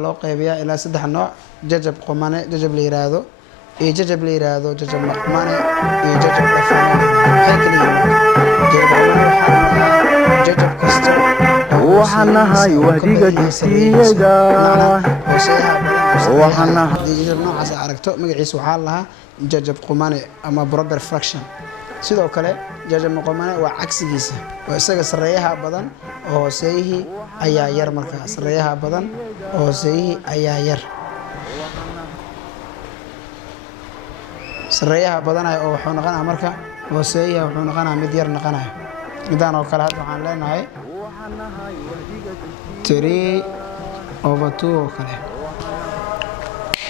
loo qaybiyaa ilaa 3 nooc jajab qumane jajab la yiraahdo iyo jajab la yiraahdo jajab maqmane iyo jajab dhafane waxay kala yihiin jajab kasta waxaan nahay wadiga dugsiga waxaan jajab noocaas aragto magaciisa waxaa lahaa jajab qumane ama proper fraction sidoo kale jajab qumane waa cagsigiisa waa isaga sareeyaha badan oo hooseeyihii ayaa yar markaa sareeyaha badan oo hooseeyihii ayaa yar sareeyaha badanay oo wuxuu noqonaa marka hooseeyaha wuxuu noqonaa mid yar noqonaa midaan oo kale hadda waxaan leenahay 3/2 oo kale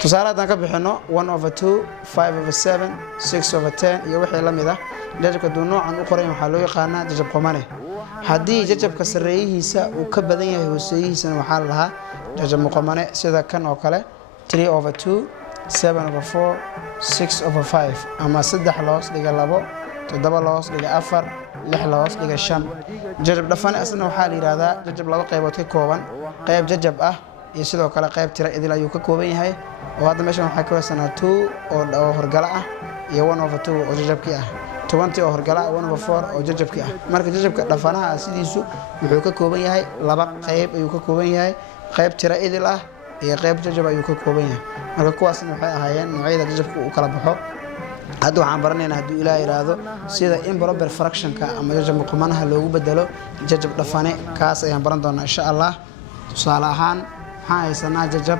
tusaale haddaan ka bixino 1/2 5/7 6/10 iyo wixii la mid ah jajabka duu noocan u qoran waxaa loo yaqaanaa jajab qumane haddii jajabka sareeyihiisa uu ka badan yahay hooseeyihiisana waxaa la lahaa jajab qumane sida kan oo kale 3/2 7/4 6/5 ama 3 loos dhiga 2 7 loos dhiga 4 6 loos dhiga 5 jajab dhafane asna waxaa la yiraahdaa jajab laba qaybood ka kooban qayb jajab ah iyo sidoo kale qayb tira idil ayuu ka kooban yahay oo hadda meeshan waxaa ka wasanaa 2 oo horgala ah iyo 1/2 oo jajabkii ah 20 oo horgala 1/4 oo jajabkii ah marka jajabka dhafanaha sidiisu wuxuu ka kooban yahay laba qayb ayuu ka kooban yahay qayb tira idil ah iyo qayb jajab ayuu ka kooban yahay marka kuwaasna waxay ahaayeen noocyada jajabka uu kala baxo hadda waxaan baranaynaa hadduu ilaa yiraahdo sida improper fractionka ama jajab qumanaha loogu bedelo jajab dhafane kaas ayaan baran doonaa insha Allah tusaale ahaan waxaan haysanaa jajab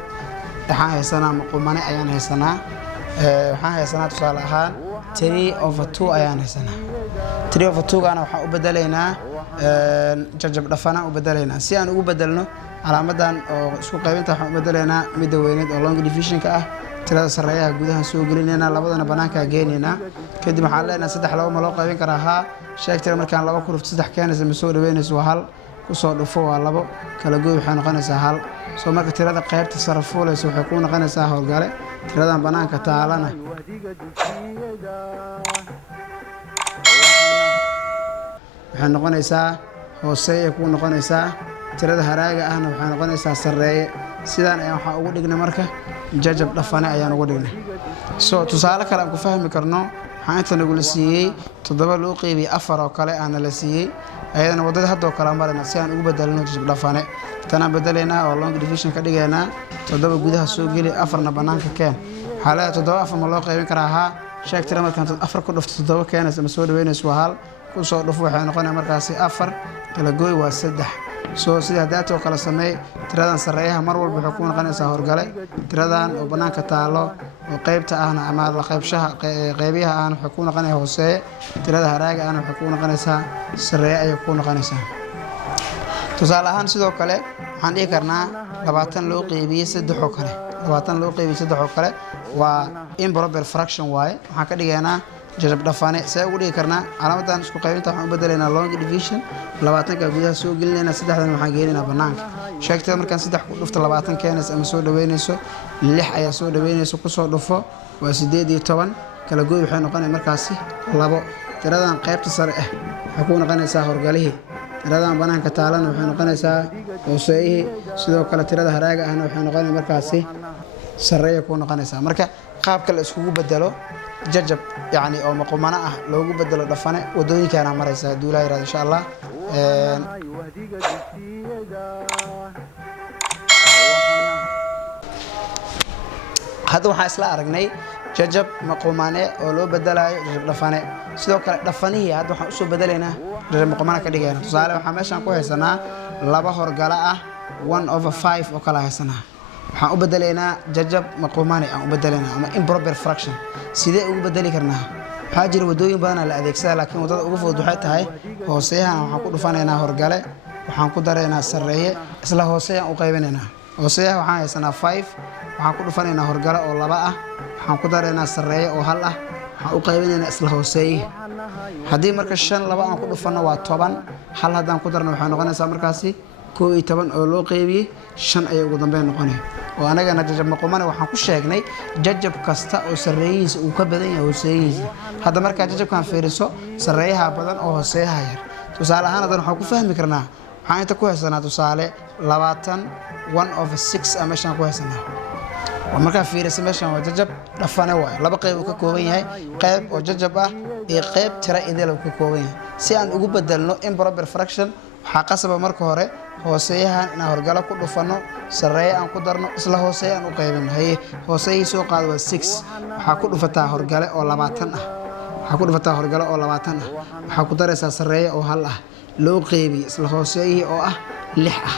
waxaan haysanaa qumane ayaan haysanaa waxaan haysanaa tusaale ahaan 3/2 ayaan haysanaa 3/2 gaana waxaan u bedelaynaa jajab dhafana u bedelaynaa si aan ugu bedelno calaamadan oo isku qaybinta waxaan u bedelaynaa midda weyneed oo long divisionka ah tirada sareeyaha gudaha soo gelinayna labadana banaanka geenayna kadib waxaan leenahay 3 laba ma loo qaybin karaa ha sheegtay markaan 2 ku dhufto 3 keenaysa ma soo dhaweynayso waa 1 ku soo dhufo waa 2 kala gooy waxay noqonaysaa 1 soo marka tirada qaybta sarfuulayso waxay ku noqonaysaa hawlgale tiradan banaanka taalana waxay noqonaysaa hooseeya ku noqonaysaa tirada haraaga ahna waxay noqonaysaa sareeye sidaan ayaan waxa ugu dhignay marka jajab dhafane ayaan ugu dhignay soo tusaale kale aan ku fahmi karno waxaan inta nagu la siiyey 7 loo qeybiyay 4 oo kale aan la siiyey ayadana wadada hadda oo kale marayna si aan ugu bedelno jajab dhafane tan bedeleynaa oo long division ka dhigaynaa 7 gudaha soo geli 4na banaanka keen xaalada 7 4 ma loo qaybin karaa ha sheegtay markaan 4 ku dhufto 7 keenaysa ma soo dhaweynayso waa 1 ku soo dhufo waxay noqonaysaa markaasi 4 kala gooy waa 3 soo sida daata oo kala sameey tiradan sareeyaha mar walba wuxuu ku noqonaysaa horgale tiradan oo banaanka taalo oo qaybta ahna ama la qaybshaha qaybiyaha ahna wuxuu ku noqonayaa hooseeye tirada haraaga ahna wuxuu ku noqonaysaa sareeye ayuu ku noqonaysaa tusaale ahaan sidoo kale waxaan dhihi karnaa 20 loo qaybiyay 3 oo kale 20 loo qaybiyay 3 oo kale waa improper fraction waaye waxaan ka dhigaynaa jajab dhafane say ugu dhigi karnaa calaamadan isku qaybinta waxaan u bedelaynaa long division 20 ka gudaha soo gelinayna 3dan waxaan geenaynaa banaanka sheegtay markaan 3 ku dhufto 20 keenaysa ama soo dhaweynayso 6 ayaa soo dhaweynayso ku soo dhufo waa 18 kala gooy waxay noqonaysaa markaasi 2 tiradan qaybta sare ah waxay ku noqonaysaa horgalihii tiradan banaanka taalana waxay noqonaysaa hooseeyihii sidoo kale tirada haraaga ahna waxay noqonaysaa markaasi sareeya ku noqonaysaa marka qaabka la iskugu bedelo jajab yani oo maqumana ah loogu bedelo dhafane wadooyinkaana maraysa haduu ilaa yiraahdo insha Allah hadda waxaan isla aragnay jajab maqumane oo loo bedelayo jajab dhafane sidoo kale dhafanihi hadda waxaan u soo bedelaynaa jajab maqumana ka dhigayna tusaale waxaan meeshan ku haysanaa 2 horgala ah 1/5 oo kala haysanaa waxaan u bedelaynaa jajab maqumane aan u bedelaynaa ama improper fraction sidee ugu bedeli karnaa waxaa jira wadooyin badan la adeegsadaa laakiin wadada ugu fudud waxay tahay hooseeyahana waxaan ku dhufanaynaa horgale waxaan ku dareynaa sareeye isla hooseeyaan u qaybinaynaa hooseeyaha waxaan haysanaa 5 waxaan ku dhufanaynaa horgale oo 2 ah waxaan ku dareynaa sareeye oo 1 ah waxaan u qaybinaynaa isla hooseeye haddii marka 5 2 aan ku dhufano waa 10 hal haddaan ku darno waxay noqonaysaa markaasi 11 oo loo qaybiyay 5 ay ugu dambeyn noqonay oo anagana jajab maqumane waxaan ku sheegnay jajab kasta oo sareeyihiisa uu ka badan yahay hooseeyihiisa hadda marka jajabkan fiiriso sareeyaha badan oo hooseeyaha yar tusaale ahaan waxaan ku fahmi karnaa waxaan inta ku haysanaa tusaale 20 1/6 ama meeshaan ku haysanaa markaa fiirisa meeshaan waa jajab dhafane waay laba qayb uu ka kooban yahay qayb oo jajab ah iyo qayb tira idil uu ka kooban yahay si aan ugu bedelno improper fraction waxaa qasaba marka hore hooseeyahan inaan horgala ku dhufano sareeya aan ku darno isla hooseeya aan u qaybino haye hooseeyii soo qaado waa 6 waxaa ku dhufataa horgale oo 20 ah waxaa ku dhufataa horgale oo 20 ah waxaa ku daraysaa sareeya oo hal ah loo qeybiyo isla hooseeyii oo ah 6 ah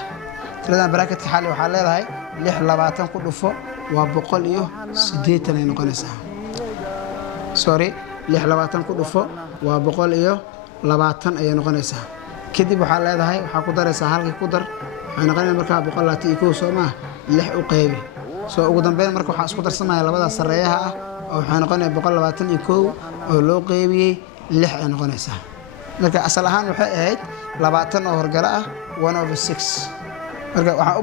tiradan bracketka xalli waxaa leedahay 6 20 ku dhufo waa 180 ay noqonaysaa sorry 6 20 ku dhufo waa 120 ay noqonaysaa kadib waxaa leedahay waxaa ku daraysaa halkii ku dar waxay noqonaysaa markaa 121 soo ma 6 u qaybi soo ugu dambeyn marka waxaa isku darsamaya labada sareeyaha ah oo waxay noqonaysaa 121 oo loo qaybiyay 6 ay noqonaysaa marka asal ahaan waxay ahayd 20 oo horgala ah 1/6 marka waxaan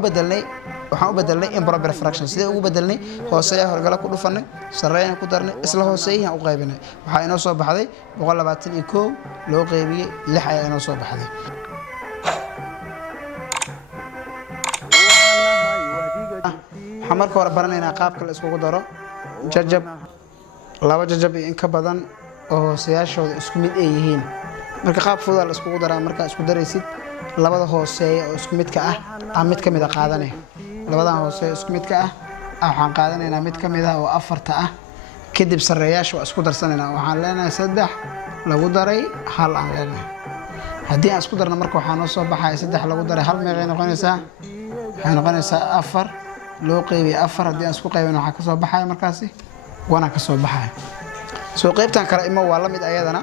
u bedelnay improper fraction sidee ugu bedelnay hooseeya horgala ku dhufanay sareeyana ku darnay isla hooseeyaan u qaybinay waxaa inoo soo baxday 121 loo qaybiyay 6 ayaa inoo soo baxday waxaan marka hore baranaynaa qaabka la iskugu daro jajab laba jajab iyo in ka badan oo hooseyaashooda isku mid ay yihiin marka qaab fudud la iskugu daraa marka isku daraysid labada hooseeya oo isku midka ah aan mid kamid qaadanay labadan hooseeya isku midka ah waxaan qaadanaynaa mid kamid ah oo afarta ah kadib sareeyaasha waa isku darsanaynaa waxaan leenahay 3 lagu daray hal aan leenahay haddii aan isku darno marka waxaa noo soo baxaya 3 lagu daray hal meeqay noqonaysaa waxay noqonaysaa 4 loo qeybiyo 4 haddii aan isku qaybino waxaa ka soo baxaya markaasi 1 ka soo baxaya soo qaybtan kale ima waa la mid ayadana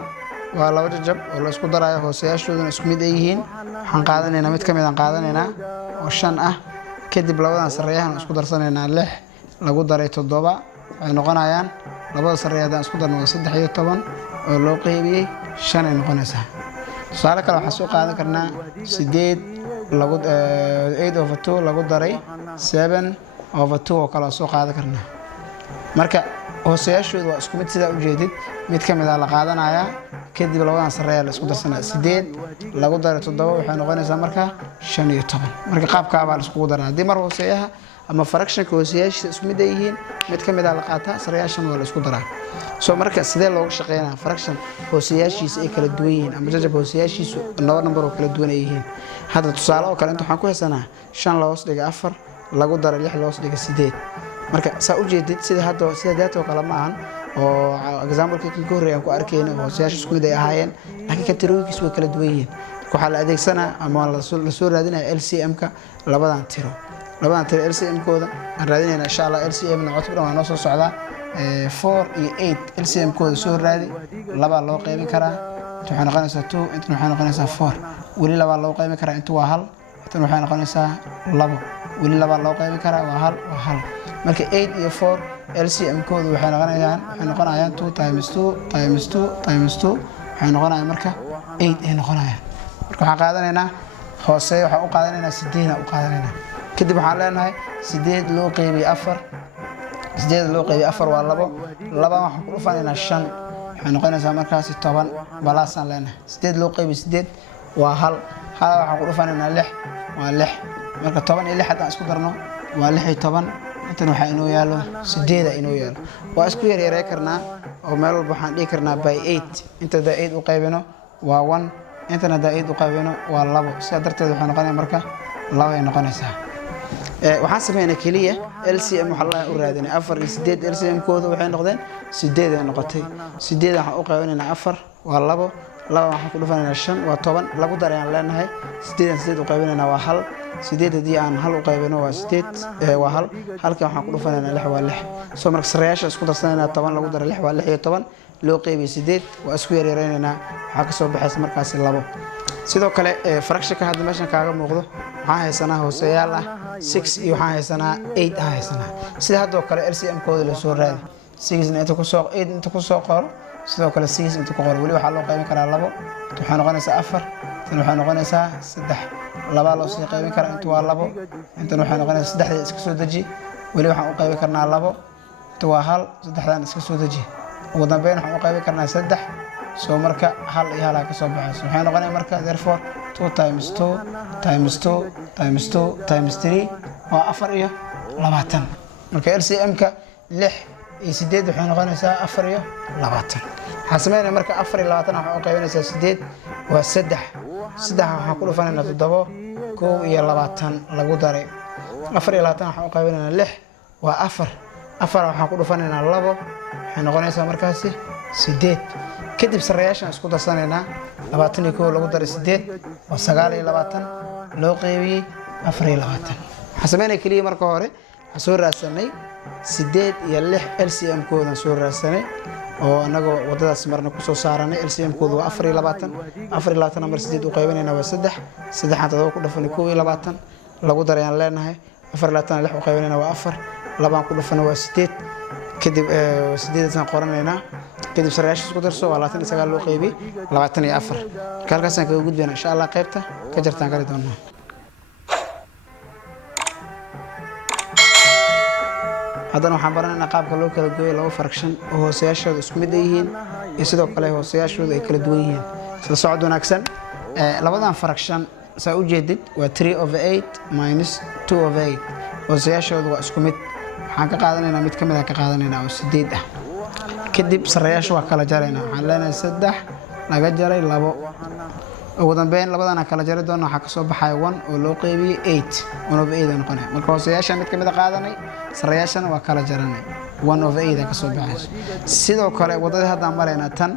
waa laba jajab oo la isku darayo hooseyaashooduna isku mid ay yihiin waxaan qaadanaynaa mid kamid aan qaadanaynaa oo 5 ah kadib labadan sareeyahan isku darsanaynaa 6 lagu daray 7 waxay noqonayaan labada sareeyadan isku darno 13 oo loo qaybiyay 5 ay noqonaysaa tusaale kale waxaan soo qaadan karnaa 8 lagu 8/2 lagu daray 7/2 oo kale soo qaadan karnaa marka hooseyaashoodu waa isku mid sidaa u jeedid mid kamid ah la qaadanayaa kadib labadan sareeya la isku darsanaa 8 lagu daray 7 waxay noqonaysaa marka 15 marka qaabka baa la isku daraa hadii mar hooseeyaha ama fractionka hooseyaashiisa isku mid ay yihiin mid kamid ah la qaataa sareeyaashan waa la isku daraa soo marka sidee looga shaqeynaa fraction hooseyaashiisa ay kala duwan yihiin ama jajab hooseyaashiisu laba number oo kala duwan ay yihiin hadda tusaale oo kale inta waxaan ku haysanaa 5 la hoos dhiga 4 lagu daray 6 la hoos dhiga 8 marka saa u jeedid sida data oo kale ma ahan oo example-ka ka horeeyay ku arkayna hooseyaasha isku mid ay ahaayeen laakiin ka tirooyinkiisu way kala duwan yihiin waxaa la adeegsanaa ama la soo raadinaya LCM-ka labadan tiro LCM-kooda aan raadinayna insha Allah LCM-na codka waa noo soo socdaa 4 iyo 8 LCM-kooda soo raadi laba loo qaybin karaa inta waxay noqonaysaa 2 inta waxay noqonaysaa 4 wali laba loo qaybin karaa inta waa hal inta waxay noqonaysaa 2 wali laba loo qaybin karaa waa hal marka 8 iyo 4 LCM-kooda waxay noqonayaan 2 times 2 times 2 times 2 waxay noqonayaan marka 8 ay noqonayaan marka waxaan qaadanaynaa hoose waxaan u qaadanaynaa 8 u qaadanaynaa kadib waxaan leenahay 8 loo qeybiyo 4 8 loo qeybiyo 4 waa 2 waxaan ku dhufanaynaa 5 waxay noqonaysaa markaasi 10 balaasaan leenahay 8 loo qeybiyo 8 waa hal waxaan ku dhufanaynaa 6 waa 6 marka 10 iyo 6 haddaan isku darno waa 6 iyo 10 intan waxaa inoo yaalo 8 inoo yaalo waa isku yareeyay karnaa oo meel walba waxaan dhigi karnaa by 8 inta da 8 u qaybino waa 1 intana da 8 u qaybino waa 2 sidaa darteed waxay noqonaysaa marka 2 ay noqonaysaa waxaan sameynaa kaliya LCM waxa la u raadinay 4 iyo 8 LCM kooda waxay noqdeen 8 ay noqotay 8 waxaan u qaybinaynaa 4 waa 2 waxaan ku dhufanaynaa 5 waa 10 lagu darayaan leenahay 8 u qaybinaynaa waa hal 8 hadii aan hal u qaybino waa 8 waa hal halka waxaan ku dhufanaynaa 6 waa 6 soo marka sareeyaasha isku darsanaynaa 10 lagu daray 6 waa 6 iyo 10 loo qeybiyo 8 waa isku yareeynaa waxa ka soo baxaysa markaas 2 sidoo kale fractionka hadda meeshan kaaga muuqdo waxaan haysanaa hooseyaal ah 6 iyo waxaan haysanaa 8 aan haysanaa sida hadda kale LCM kooda la soo raadi 6 inta ku soo 8 inta ku soo qoro sidoo kale 6 inta ku qoro wali waxa loo qaybin karaa 2 waxay noqonaysaa 4 tan waxay noqonaysaa 3 laba loo sii qaybin karaa inta waa 2 intan waxay noqonaysaa 3 iska soo daji wali waxaan u qaybin karnaa 2 inta waa hal 3dan iska soo daji ugu dambeyn waxaan u qaybin karnaa 3 soo marka hal iyo hal ka soo baxayso waxay noqonaysaa marka therefore 2 times 2 times 2 times 2 times 3 waa 4 iyo 20 marka LCM ka 6 iyo 8 waxay noqonaysaa 4 iyo 20 waxaan sameeynaa marka 4 iyo 20 waxa u qaybinaysaa 8 waa 3 waxaan ku dhufanaynaa 7 1 iyo 20 lagu daray 4 iyo 20 waxaan u qaybinaynaa 6 waa 4 waxaan ku dhufanaynaa 2 waxay noqonaysaa markaasi 8 kadib sareeyashan isku darsanaynaa 21 lagu daray 8 waa 29 loo qaybiyay 4 iyo 20 waxaan sameeynaa kaliya marka hore waxaan soo raadsanay 8 iyo 6 LCM koodan soo raadsanay oo anaga wadadaas marna ku soo saaranay LCM koodu waa 4 iyo 20 number 8 u qaybinayna waa 3 aan tadoo ku dhafanay 1 iyo 20 lagu darayaan leenahay 4 iyo 20 6 u qaybinayna waa 4 labaan ku dhafanay waa 8 kadib 8 aan qoranaynaa kadib sareeyash isku darso waa 29 loo qaybiyay 24 halkaas aan kaga gudbina insha Allah qaybta ka jartaan kala doonaa haddana waxaan baranaynaa qaabka loo kala gooyo laba fraction oo hooseyaashooda isku mid yihiin iyo sidoo kale hooseyaashooda ay kala duwan yihiin sida socod wanaagsan labadan fraction saa u jeedid waa 3/8 minus 2/8 hooseyaashooda waa isku mid waxaan ka qaadanaynaa mid ka mid ah ka qaadanaynaa oo 8 ah kadib sareeyaasha waa kala jaraynaa waxaan leenahay 3 laga jaray 2 ugu dambeyn labadana kala jari doona waxa ka soo baxay 1 oo loo qaybiyay 8 1/8 noqonay marka hooseyaasha mid ka mid ah qaadanay sareeyaashana waa kala jaranay 1/8 ka soo baxay sidoo kale wadada hadda marayna tan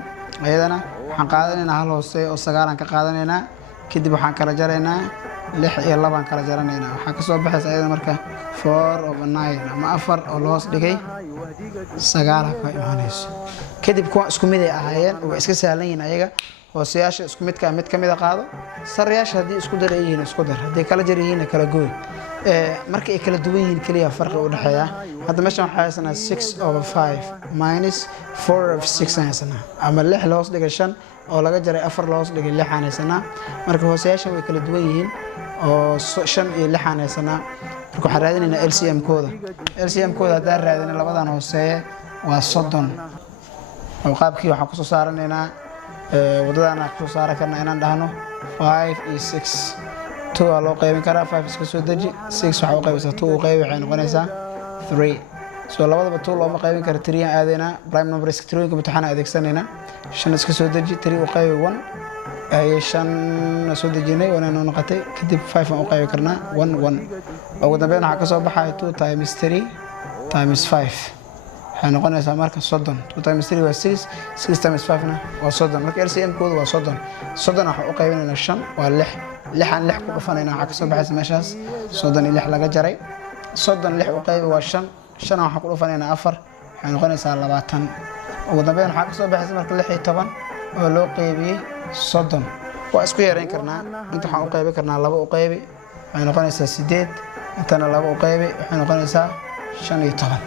ayadana waxaan qaadanaynaa hal hoose oo 9 aan ka qaadanaynaa kadib waxaan kala jaraynaa 6 iyo 2 aan kala jaranaynaa waxa ka soo baxaysa ayadana marka 4/9 ama 4 oo loo hoos dhigay 9 ka imaanayso kadib kuwa isku mid ay ahaayeen oo iska saalan yihiin ayaga hooseyaasha isku mid ka mid qaado sareeyaasha hadii isku dar yihiin isku dar hadii kala jar yihiin kala gooy marka ay kala duwan yihiin kaliya farqi u dhaxeeya hadda meeshan waxa haysanaa 6/5 minus 4/6 haysanaa ama 6 loo hoos dhigay 5 oo laga jaray 4 loo hoos dhigay 6 haysanaa marka hooseyaasha way kala duwan yihiin oo 5 iyo 6 haysanaa marka waxaan raadinaynaa LCM kooda hadaan raadinay labadan hooseeye waa 30 oo qaabkii waxaan ku soo saaranaynaa wadadana ku soo saara karna inaan dhahno 5 iyo 6 2 loo qaybin karaa 5 iska soo daji 6 waxa u qaybisa 2 u qayb waxay noqonaysaa 3 soo labadaba 2 looma qaybin karo 3 aan aadayna prime number iska tirooyinka mutaxana adeegsanayna 5 iska soo daji 3 u qayb 1 ay 5 soo dajinay wana noqotay kadib 5 aan u qayb karnaa 1 1 ugu dambeyn waxa ka soo baxay 2 times 3 times 5 waxay noqonaysaa marka 30 2 times 3 waa 6 6 times 5 na waa 30 marka LCM koodu waa 30 waxa u qaybinaynaa 5 waa 6 6 ku dhufanayna waxa ka soo baxaysa meeshaas 36 laga jaray 36 u qayb waa 5 5 waxa ku dhufanaynaa 4 waxay noqonaysaa 20 ugu dambeyn waxa ka soo baxaysa marka 16 oo loo qaybiyay 30 waa isku yareyn karnaa inta waxaan u qaybin karnaa 2 u qaybi waxay noqonaysaa 8 intana 2 u qaybi waxay noqonaysaa 15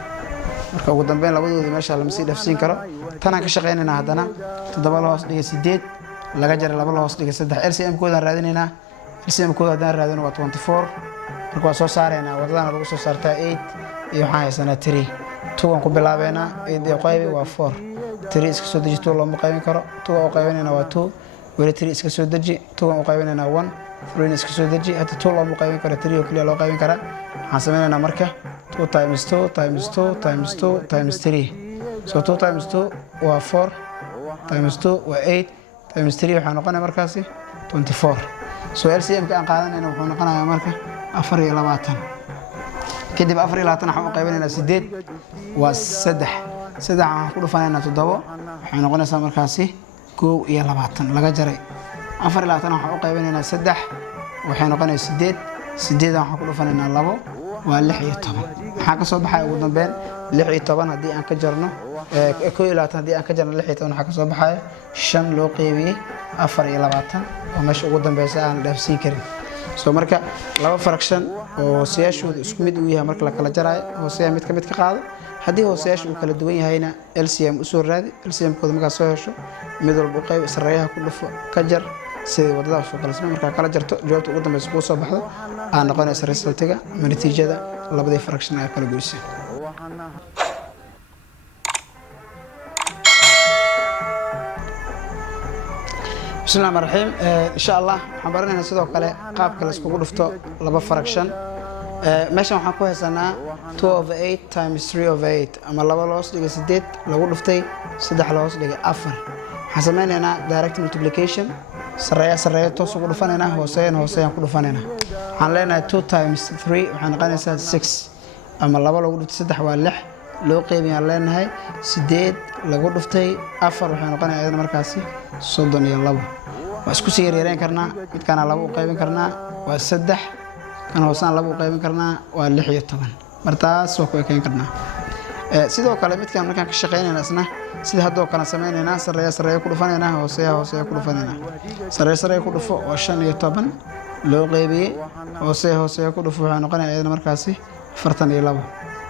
marka ugu dambeyn labadooda meesha lama sii dhafsiin karo tan aan ka shaqeynaynaa haddana 7 loo hoos dhigay 8 laga jaray 2 loo hoos dhigay 3 LCM kooda raadinaynaa LCM kooda hadaan raadino waa 24 marka waa soo saaraynaa wadadana lagu soo saartaa 8 iyo waxaan haysanaa 3 2 aan ku bilaabeynaa 8 iyo qaybi waa 4 3 iska soo deji 2 looma qaybin karo 2 oo qaybinayna waa 2 weli 3 iska soo deji 2 aan u qaybinayna 1 3 iska soo deji hadda 2 looma qaybin karo 3 oo kaliya loo qaybin karaa waxaan sameynaynaa marka 2 times 2 times 2 times 2 times 3 so 2 times 2 waa 4 times 2 waa 8 times 3 waxaa noqonaya markaasi 24 so LCM ka aan qaadanayna wuxuu noqonayaa marka 24 kadib 24 waxaan u qaybinaynaa 8 waa 3 waxaan ku dhufanaynaa 7 waxay noqonaysaa markaasi 21 laga jaray 24 waxaan u qaybinaynaa 3 waxay noqonaysaa 8 waxaan ku dhufanaynaa 2 waa 16 waxaa ka soo baxay ugu dambeyn 16 haddii aan ka jarno 21 haddii aan ka jarno 16 waxaa ka soo baxay 5 loo qaybiyay 24 oo meesha ugu dambeysa aan dhaafsiin karin soo marka laba fraction oo hooseyaashooda isku mid u yahay marka la kala jarayo hooseyaha mid ka mid ka qaado haddii hooseyaashu uu kala duwan yahayna LCM u soo raadi LCM kooda marka soo hesho mid walba qayb sareeyaha ku dhufo ka jar sida wadada soo kala samee marka kala jarto jawaabta ugu dambeysa ku soo baxdo aan noqonaysa resultiga ama natiijada labadii fraction ay kala goysay بسم الله الرحمن الرحيم إن شاء الله حنبرنا سيدو كله قاب كلا اسكو دفتو لبا fraction meeshan waxaan ku haysanaa 2 over 8 times 3 over 8 ama laba loo dhigay 8 lagu dhuftay 3 loo dhigay 4 waxaan sameynaynaa direct multiplication sareeya toos ugu dhufanaynaa hooseeyaan ku dhufanaynaa waxaan leenahay 2 times 3 waxaan noqonaysaa 6 ama laba lagu dhuftay 3 waa 6 loo qeybiyaan leenahay 8 lagu dhuftay 4 waxay noqonaysaa markaasi 32 waa isku sii yareeyaan karnaa midkana laba u qaybin karnaa waa 3 kan hoosaan laba u qaybin karnaa waa 16 martaas waa ku ekeen karnaa sidoo kale midkan markaan ka shaqeynayna isna sida hadoo kale sameeynayna sareeya ku dhufanayna hooseeya ku dhufanayna sareeya ku dhufo waa 15 loo qaybiyay hooseeya ku dhufo waxa noqonaysaa markaasi 42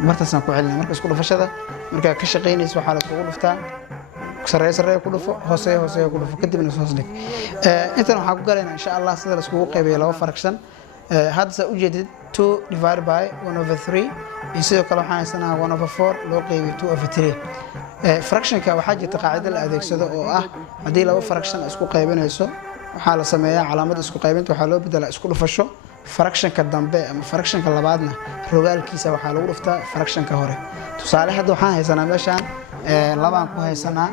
martaasaan ku celinaa marka isku dhufashada marka ka shaqeynayso waxa la isku dhuftaa sareeya ku dhufo hooseeya ku dhufo kadibna soo dhig intan waxa ku galeena insha Allah sida la isku qaybiyo laba fraction hadda u jeedid 2 divided by 1 over 3 sidoo kale waxaan haysanaa 1 over 4 loo qaybiyo 2 over 3 fractionka waxaa jirta qaacida la adeegsado oo ah hadii laba fraction isku qaybinayso waxaa la sameeyaa calaamad isku qaybinta waxaa loo bedelaa isku dhufasho fractionka dambe ama fractionka labaadna rogaalkiisa waxaa lagu dhuftaa fractionka hore tusaale hadda waxaan haysanaa meeshaan labaan ku haysanaa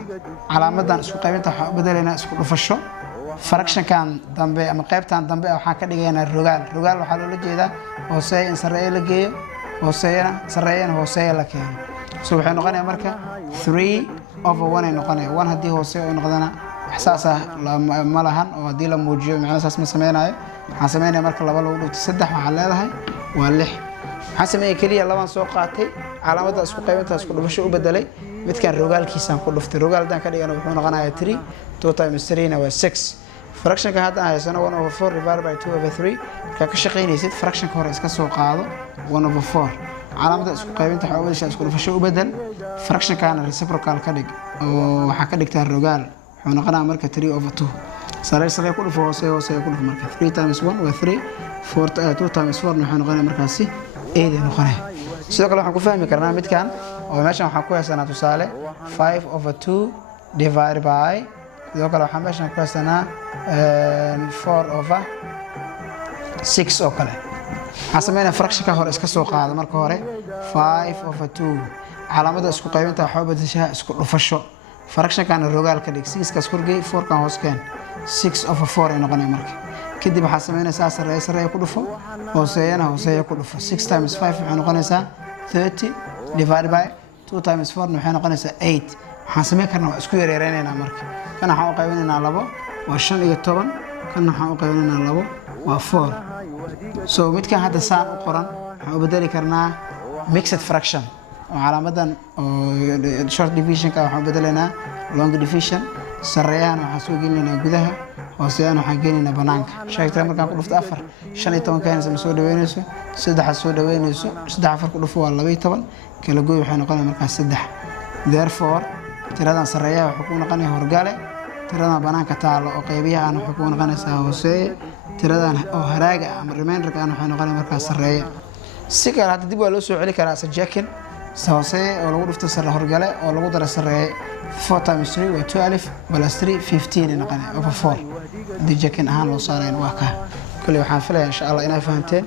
calaamadan isku qaybinta waxaa u bedelaynaa isku dhufasho fraction kan dambe ama qaybtan dambe waxaan ka dhigaynaa rogaal waxaa loola jeedaa hooseeya in sareeya la geeyo sareeyana hooseeya la keeno so waxay noqonayaa marka 3 over 1 ay noqonayaa 1 hadii hooseeya ay noqdana ihsaas ma lahan oo hadii la muujiyo macnaheedu ma sameeynayo waxaan sameeynaa marka laba lagu dhufto 3 waxaa leedahay waa 6 waxaan sameeyay kaliya labaan soo qaatay calaamada isku qaybinta isku dhufasho u bedelay midkan rogaalkiisaan ku dhuftay rogaaldan ka dhigana wuxuu noqonayaa 3 2 times 3 na waa 6 fraction ka hadda haysana 1 over 4 divided by 2 over 3 ka shaqeynaysid fraction ka hore iska soo qaado 1 over 4 calaamada isku qaybinta waxa weeye isku dhufasho u bedel fraction kana reciprocal ka dhig oo waxa ka dhigtaa rogaal wuxuu noqonayaa marka 3 over 2 sareeya ku dhufo hooseeya ku dhufo marka 3 times 1 waa 3 2 times 4 wuxuu noqonayaa markaasi 8 noqonayaa sidoo kale waxaan ku fahmi karnaa midkan oo meeshan waxaan ku haysanaa tusaale 5 over 2 divided by sidoo kale waxaan meeshan ku haysanaa 4 over 6 oo kale waxaan sameynaa fraction ka hore iska soo qaado marka hore 5 over 2 calaamada isku qaybinta waxa u bedeshaa isku dhufasho fraction kana rogaal ka dhig 6 ka isku geey 4 kan hoos keen 6 over 4 ay noqonay marka kadib waxaan sameynaa sareeya ku dhufo hooseeya ku dhufo 6 times 5 waxay noqonaysaa 30 divided by 2 times 4 waxay noqonaysaa 8 waxaan sameyn karnaa waa isku yareereynaa marka kana waxaan u qaybinaynaa 2 waa 15 kana waxaan u qaybinaynaa 2 waa 4 so midkan hadda saan u qoran waxaan u bedeli karnaa mixed fraction oo calaamadan oo short division ka waxaan u bedelaynaa long division sareeyana waxaan soo gelinaynaa gudaha hooseeyana waxaan gelinaynaa banaanka sheegtay markaan ku dhufto 4 15 keenaysa ma soo dhaweynayso 3 soo dhaweynayso 3 4 ku dhufo waa 12 kala gooy waxay noqonaysaa markaas 3 therefore tiradan sareeyaha wuxuu ku noqonayaa horgale tiradan banaanka taalo oo qaybiyaha aan wuxuu ku noqonaysaa hooseeya tiradan oo haraaga ama remainder aan waxay noqonaysaa markaas sareeya si kale hadda dib waa loo soo celi karaa sajakin hooseeya oo lagu dhufto sare horgale oo lagu daro sareeya 4 times 3 waa 12 plus 3 15 noqonaya over 4 dijakin ahaan loo saareen waa ka kulli waxaan filayaa insha Allah inay fahanteen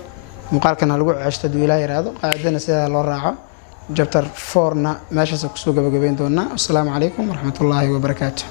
muuqaalkan lagu ceeshto duulaa yiraahdo qaadana sida loo raaco chapter 4 na meeshaas ku soo gabagabeyn doona. Assalaamu calaykum waraxmatullaahi wabarakaatuh.